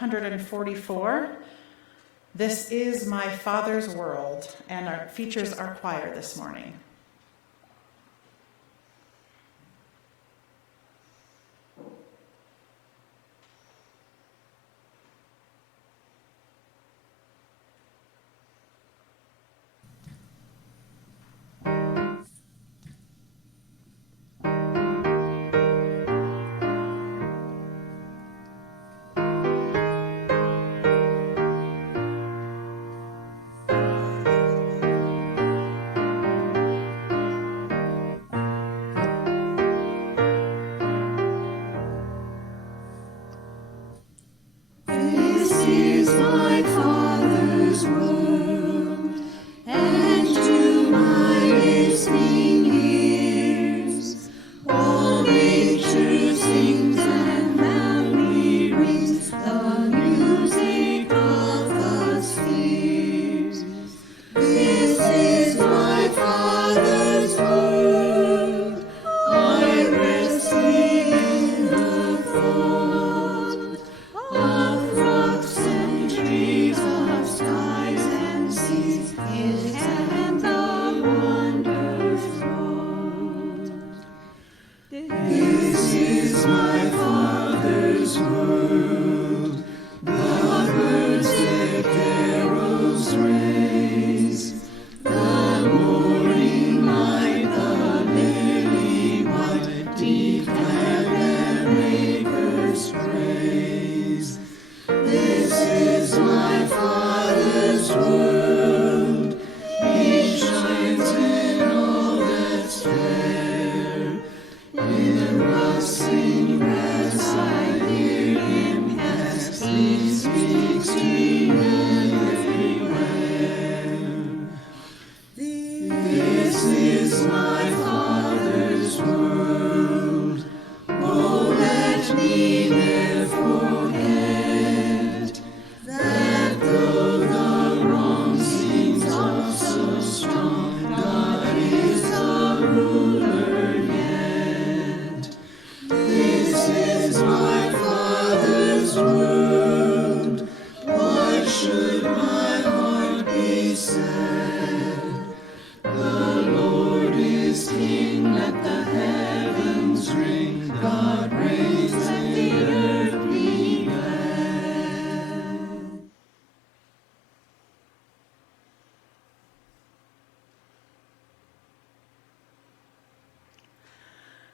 144. This is My Father's World, and our features our choir this morning.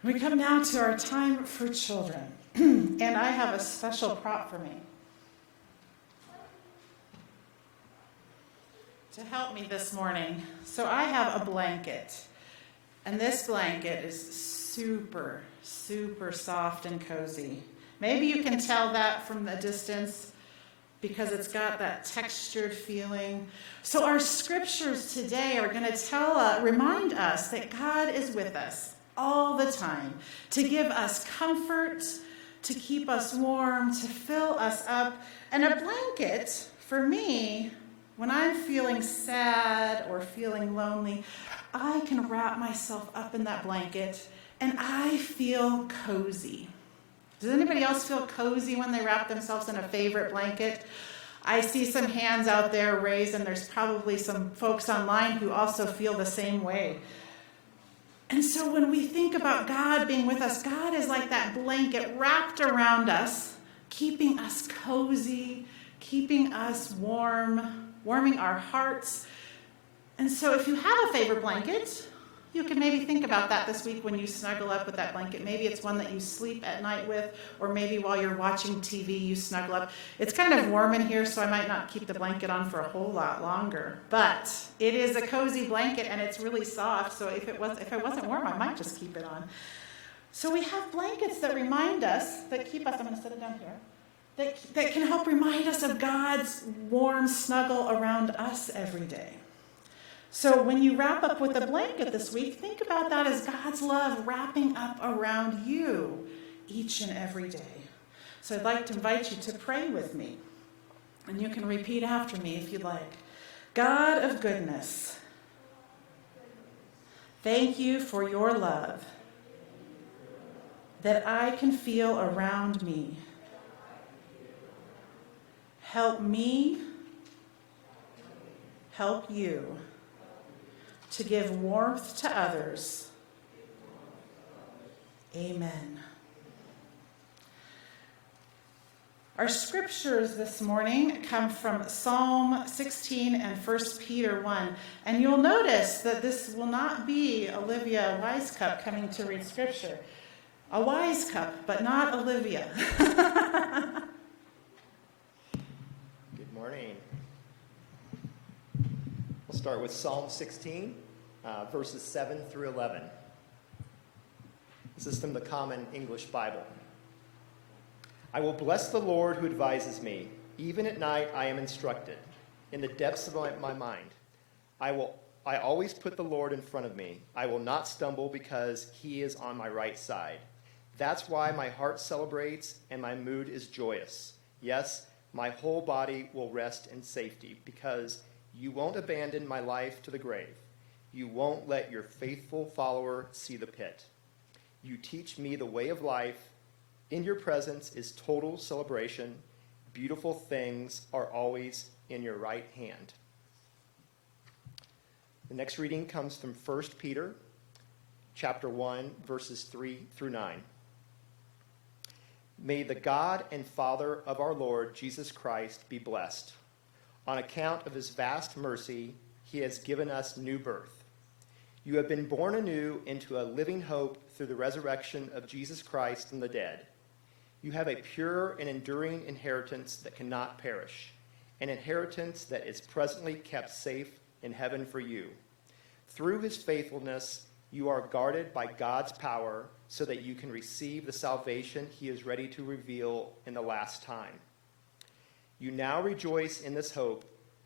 We come now to our time for children, and I have a special prop for me to help me this morning. So I have a blanket, and this blanket is super, super soft and cozy. Maybe you can tell that from the distance because it's got that textured feeling. So our scriptures today are going to remind us that God is with us all the time, to give us comfort, to keep us warm, to fill us up. And a blanket, for me, when I'm feeling sad or feeling lonely, I can wrap myself up in that blanket and I feel cozy. Does anybody else feel cozy when they wrap themselves in a favorite blanket? I see some hands out there raised, and there's probably some folks online who also feel the same way. And so when we think about God being with us, God is like that blanket wrapped around us, keeping us cozy, keeping us warm, warming our hearts. And so if you have a favorite blanket, you can maybe think about that this week when you snuggle up with that blanket. Maybe it's one that you sleep at night with, or maybe while you're watching TV, you snuggle up. It's kind of warm in here, so I might not keep the blanket on for a whole lot longer. But it is a cozy blanket, and it's really soft, so if it wasn't warm, I might just keep it on. So we have blankets that remind us, that keep us, I'm going to set it down here, that can help remind us of God's warm snuggle around us every day. So when you wrap up with a blanket this week, think about that as God's love wrapping up around you each and every day. So I'd like to invite you to pray with me. And you can repeat after me if you'd like. God of goodness, thank you for your love that I can feel around me. help me help you to give warmth to others. Amen. Our scriptures this morning come from Psalm 16 and 1 Peter 1. And you'll notice that this will not be Olivia Wisecup coming to read scripture. A wise cup, but not Olivia. Good morning. We'll start with Psalm 16, verses 7 through 11. This is from the Common English Bible. I will bless the Lord who advises me. Even at night I am instructed. In the depths of my mind, I always put the Lord in front of me. I will not stumble because he is on my right side. That's why my heart celebrates and my mood is joyous. Yes, my whole body will rest in safety because you won't abandon my life to the grave. You won't let your faithful follower see the pit. You teach me the way of life. In your presence is total celebration. Beautiful things are always in your right hand. The next reading comes from 1 Peter chapter 1, verses 3 through 9. May the God and Father of our Lord Jesus Christ be blessed. On account of his vast mercy, he has given us new birth. You have been born anew into a living hope through the resurrection of Jesus Christ from the dead. You have a pure and enduring inheritance that cannot perish, an inheritance that is presently kept safe in heaven for you. Through his faithfulness, you are guarded by God's power so that you can receive the salvation he is ready to reveal in the last time. You now rejoice in this hope,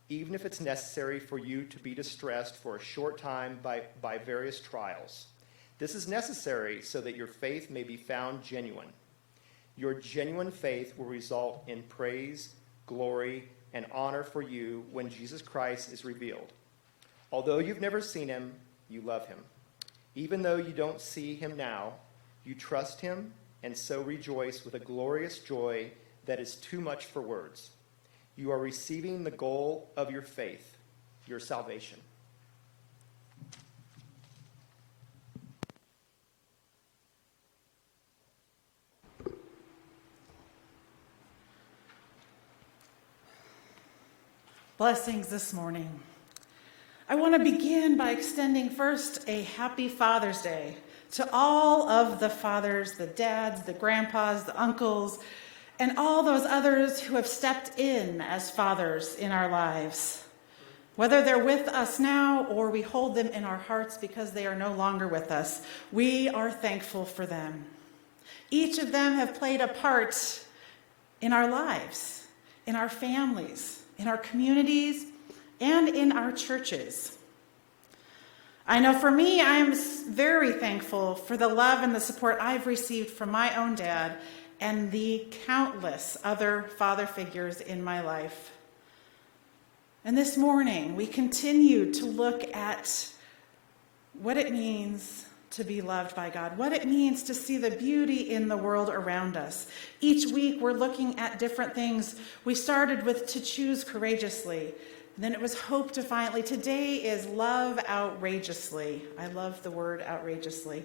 even if it's necessary for you to be distressed for a short time by various trials. This is necessary so that your faith may be found genuine. Your genuine faith will result in praise, glory, and honor for you when Jesus Christ is revealed. Although you've never seen him, you love him. Even though you don't see him now, you trust him and so rejoice with a glorious joy that is too much for words. You are receiving the goal of your faith, your salvation. Blessings this morning. I want to begin by extending first a happy Father's Day to all of the fathers, the dads, the grandpas, the uncles, and all those others who have stepped in as fathers in our lives. Whether they're with us now or we hold them in our hearts because they are no longer with us, we are thankful for them. Each of them have played a part in our lives, in our families, in our communities, and in our churches. I know for me, I'm very thankful for the love and the support I've received from my own dad and the countless other father figures in my life. And this morning, we continue to look at what it means to be loved by God, what it means to see the beauty in the world around us. Each week, we're looking at different things. We started with to choose courageously. Then it was hope defiantly. Today is love outrageously. I love the word outrageously.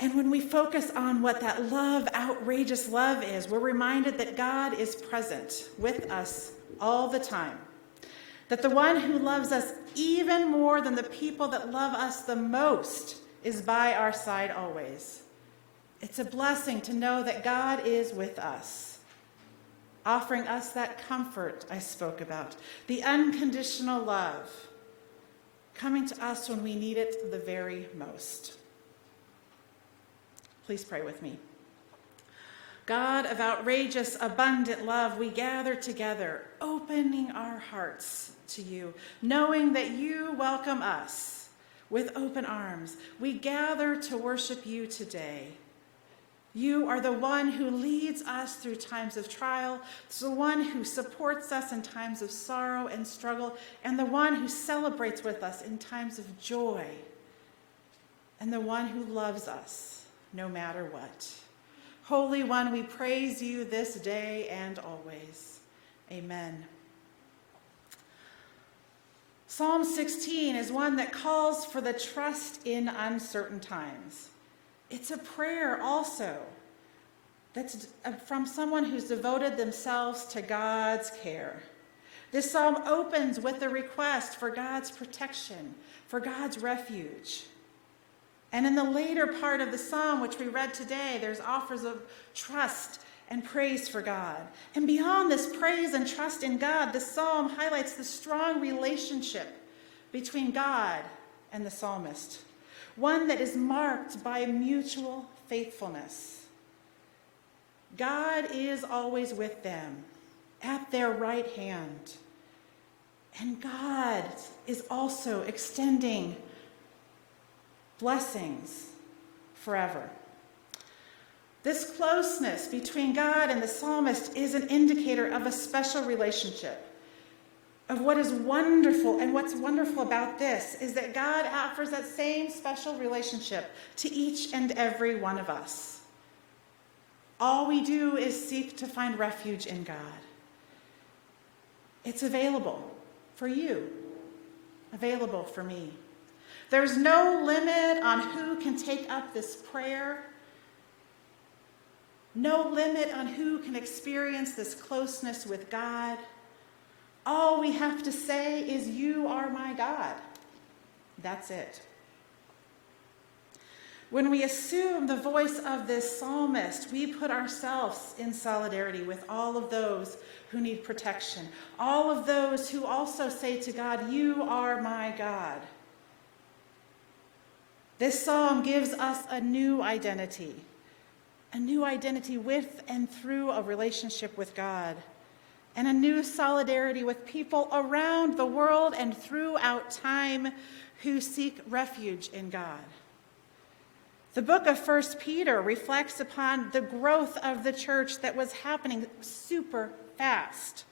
And when we focus on what that love, outrageous love is, we're reminded that God is present with us all the time. That the one who loves us even more than the people that love us the most is by our side always. It's a blessing to know that God is with us, offering us that comfort I spoke about, the unconditional love, coming to us when we need it the very most. Please pray with me. God of outrageous, abundant love, we gather together, opening our hearts to you, knowing that you welcome us with open arms. We gather to worship you today. You are the one who leads us through times of trial, the one who supports us in times of sorrow and struggle, and the one who celebrates with us in times of joy, and the one who loves us no matter what. Holy One, we praise you this day and always. Amen. Psalm 16 is one that calls for the trust in uncertain times. It's a prayer also that's from someone who's devoted themselves to God's care. This psalm opens with a request for God's protection, for God's refuge. And in the later part of the psalm, which we read today, there's offers of trust and praise for God. And beyond this praise and trust in God, the psalm highlights the strong relationship between God and the psalmist, one that is marked by mutual faithfulness. God is always with them, at their right hand. And God is also extending blessings forever. This closeness between God and the psalmist is an indicator of a special relationship, of what is wonderful. And what's wonderful about this is that God offers that same special relationship to each and every one of us. All we do is seek to find refuge in God. It's available for you, available for me. There's no limit on who can take up this prayer. No limit on who can experience this closeness with God. All we have to say is, "You are my God." That's it. When we assume the voice of this psalmist, we put ourselves in solidarity with all of those who need protection, all of those who also say to God, "You are my God." This psalm gives us a new identity with and through a relationship with God, and a new solidarity with people around the world and throughout time who seek refuge in God. The book of 1 Peter reflects upon the growth of the church that was happening super fast.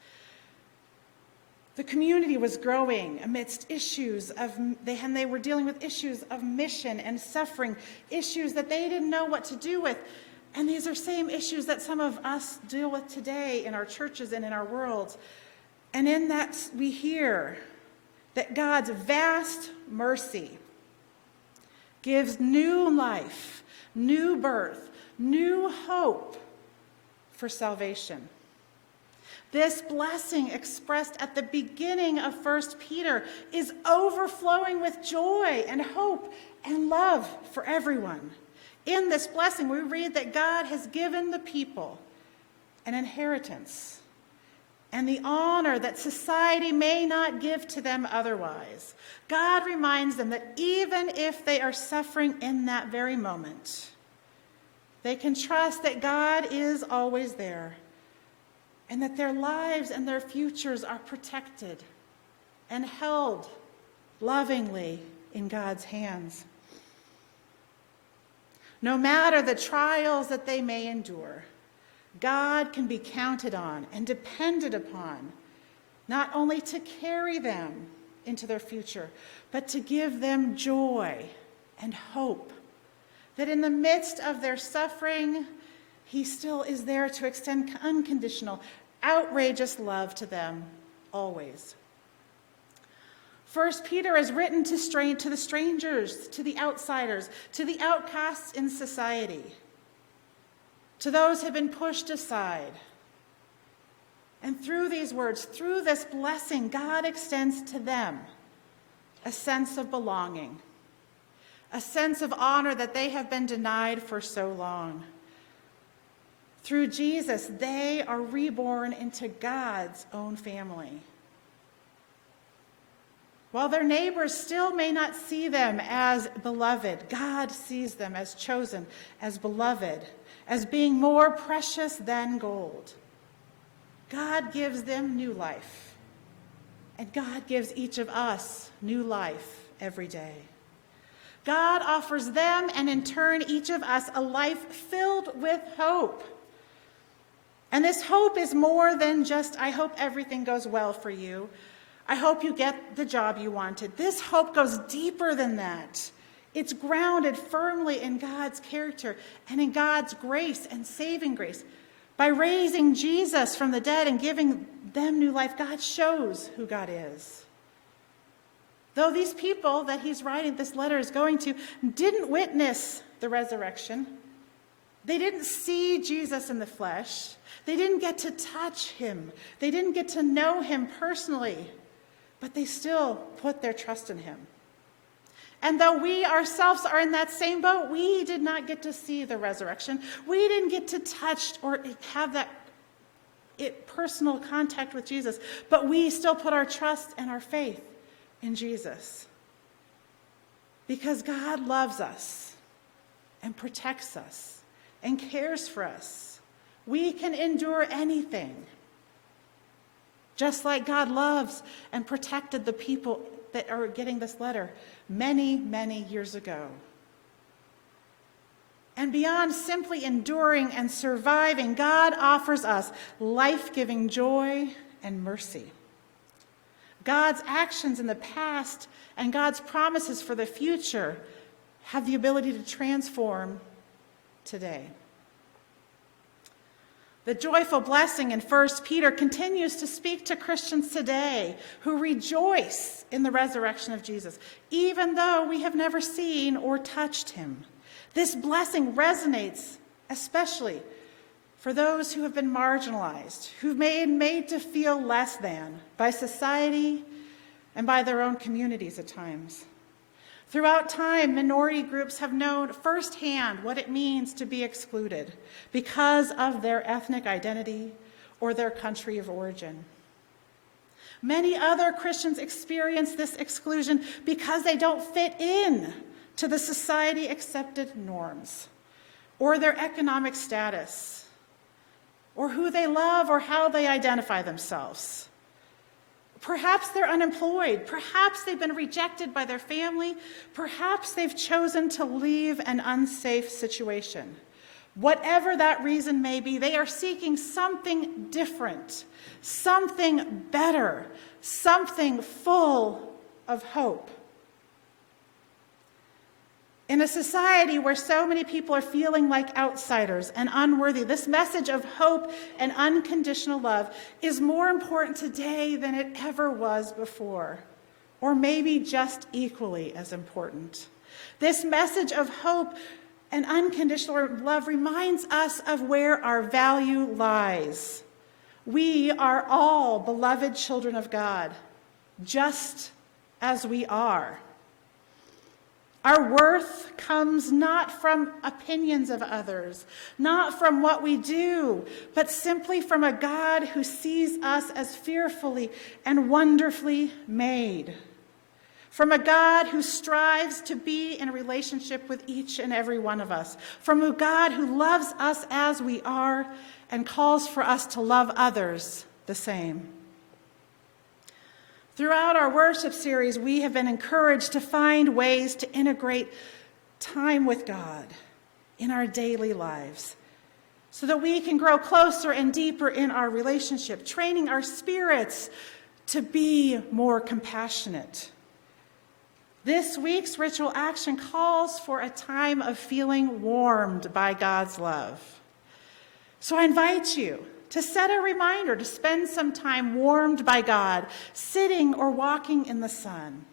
The community was growing amidst issues and they were dealing with issues of mission and suffering, issues that they didn't know what to do with. And these are same issues that some of us deal with today in our churches and in our world. And in that we hear that God's vast mercy gives new life, new birth, new hope for salvation. This blessing expressed at the beginning of 1 Peter is overflowing with joy and hope and love for everyone. In this blessing, we read that God has given the people an inheritance and the honor that society may not give to them otherwise. God reminds them that even if they are suffering in that very moment, they can trust that God is always there and that their lives and their futures are protected and held lovingly in God's hands. No matter the trials that they may endure, God can be counted on and depended upon, not only to carry them into their future, but to give them joy and hope, that in the midst of their suffering, he still is there to extend unconditional, outrageous love to them always. 1 Peter is written to the strangers, to the outsiders, to the outcasts in society, to those who have been pushed aside. And through these words, through this blessing, God extends to them a sense of belonging, a sense of honor that they have been denied for so long. Through Jesus, they are reborn into God's own family. While their neighbors still may not see them as beloved, God sees them as chosen, as beloved, as being more precious than gold. God gives them new life, and God gives each of us new life every day. God offers them, and in turn, each of us, a life filled with hope. And this hope is more than just, I hope everything goes well for you. I hope you get the job you wanted. This hope goes deeper than that. It's grounded firmly in God's character and in God's grace and saving grace. By raising Jesus from the dead and giving them new life. God shows who God is. Though these people that he's writing this letter is going to didn't witness the resurrection, they didn't see Jesus in the flesh, they didn't get to touch him, they didn't get to know him personally, but they still put their trust in him. And though we ourselves are in that same boat, we did not get to see the resurrection. We didn't get to touch or have that personal contact with Jesus, but we still put our trust and our faith in Jesus. Because God loves us and protects us and cares for us. We can endure anything. Just like God loves and protected the people that are getting this letter many, many years ago. And beyond simply enduring and surviving, God offers us life-giving joy and mercy. God's actions in the past and God's promises for the future have the ability to transform today. The joyful blessing in 1 Peter continues to speak to Christians today who rejoice in the resurrection of Jesus, even though we have never seen or touched him. This blessing resonates especially for those who have been marginalized, who've been made to feel less than by society and by their own communities at times. Throughout time, minority groups have known firsthand what it means to be excluded because of their ethnic identity or their country of origin. Many other Christians experience this exclusion because they don't fit in to the society-accepted norms, or their economic status, or who they love or how they identify themselves. Perhaps they're unemployed. Perhaps they've been rejected by their family. Perhaps they've chosen to leave an unsafe situation. Whatever that reason may be, they are seeking something different, something better, something full of hope. In a society where so many people are feeling like outsiders and unworthy, this message of hope and unconditional love is more important today than it ever was before, or maybe just equally as important. This message of hope and unconditional love reminds us of where our value lies. We are all beloved children of God, just as we are. Our worth comes not from opinions of others, not from what we do, but simply from a God who sees us as fearfully and wonderfully made. From a God who strives to be in a relationship with each and every one of us. From a God who loves us as we are and calls for us to love others the same. Throughout our worship series, we have been encouraged to find ways to integrate time with God in our daily lives so that we can grow closer and deeper in our relationship, training our spirits to be more compassionate. This week's ritual action calls for a time of feeling warmed by God's love. So I invite you to set a reminder to spend some time warmed by God, sitting or walking in the sun,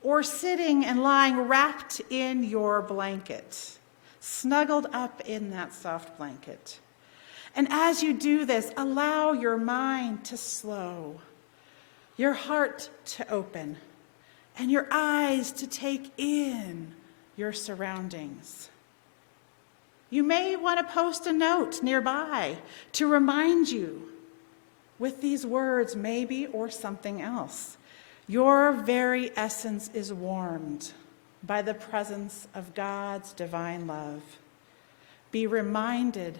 or sitting and lying wrapped in your blanket, snuggled up in that soft blanket. And as you do this, allow your mind to slow, your heart to open, and your eyes to take in your surroundings. You may want to post a note nearby to remind you with these words, maybe, or something else. Your very essence is warmed by the presence of God's divine love. Be reminded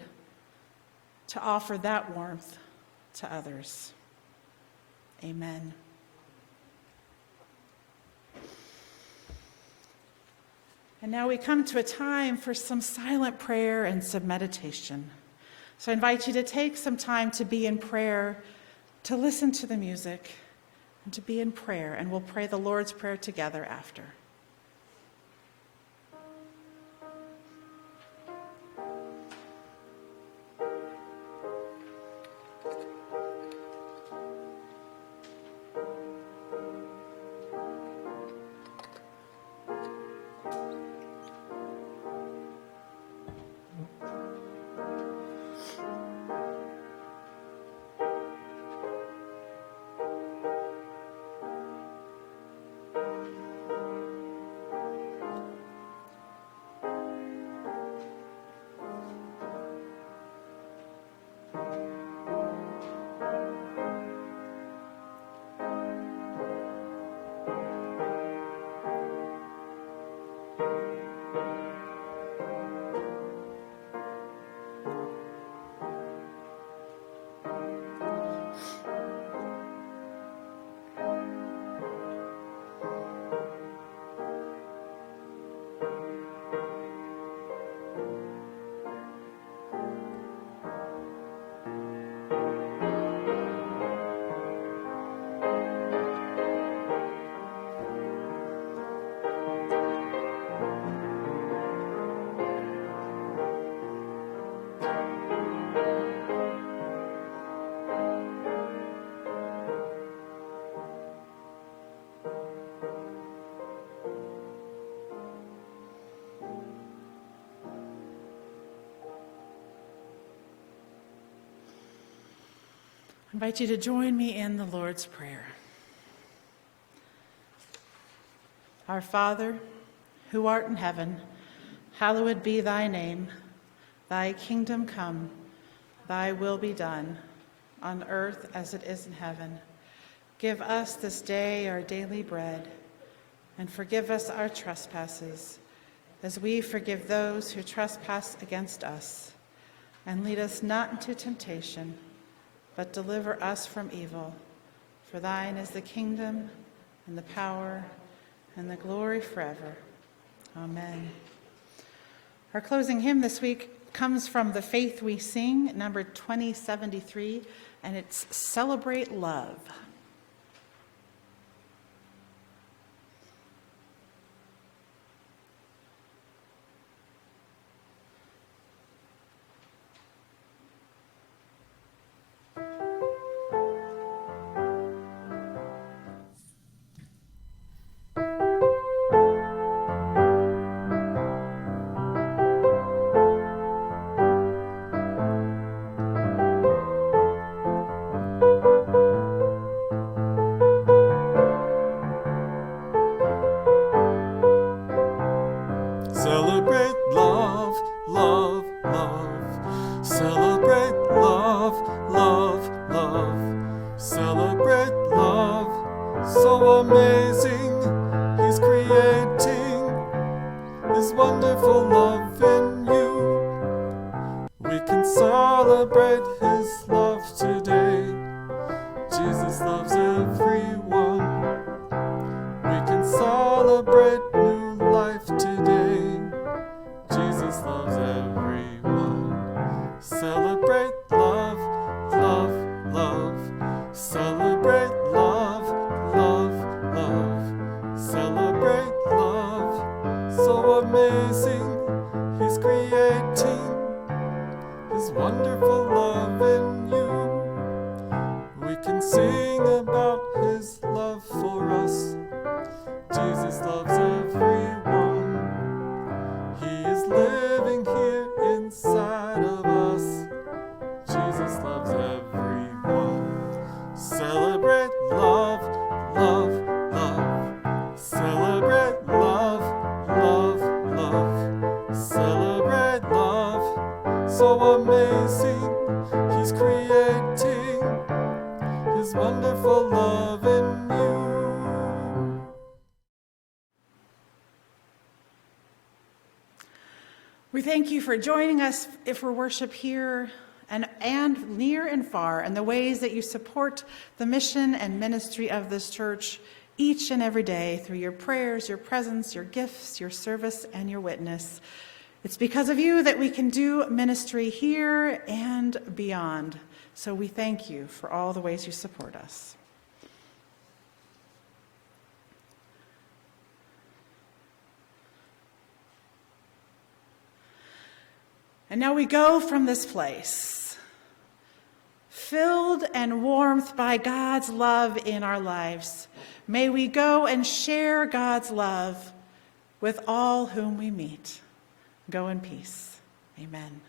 to offer that warmth to others. Amen. And now we come to a time for some silent prayer and some meditation. So I invite you to take some time to be in prayer, to listen to the music, and to be in prayer. And we'll pray the Lord's Prayer together after. I invite you to join me in the Lord's Prayer. Our Father, who art in heaven, hallowed be thy name. Thy kingdom come, thy will be done, on earth as it is in heaven. Give us this day our daily bread, and forgive us our trespasses, as we forgive those who trespass against us. And lead us not into temptation, but deliver us from evil. For thine is the kingdom, and the power, and the glory forever. Amen. Our closing hymn this week comes from The Faith We Sing, number 2073, and it's Celebrate Love. Celebrate love, love, love. Celebrate love, love, love. Celebrate love, so amazing. He's creating His wonderful love in you. We can celebrate His love today. Jesus loves everyone. We can celebrate new life today. Jesus loves everyone. Celebrate love, love, love. Celebrate love, love, love. Celebrate love, so amazing. He's creating His wonderful love in you. We can sing about His love for us. Jesus loves everyone. He is living here inside of us. Jesus loves everyone. Celebrate love, love, love. Celebrate love, love, love. Celebrate love, so amazing. He's creating His wonderful love in you. We thank you for joining us for worship here and near and far, and the ways that you support the mission and ministry of this church each and every day through your prayers, your presence, your gifts, your service, and your witness. It's because of you that we can do ministry here and beyond. So we thank you for all the ways you support us. And now we go from this place, filled and warmed by God's love in our lives. May we go and share God's love with all whom we meet. Go in peace. Amen.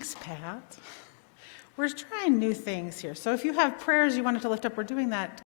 Thanks, Pat. We're trying new things here. So if you have prayers you wanted to lift up, we're doing that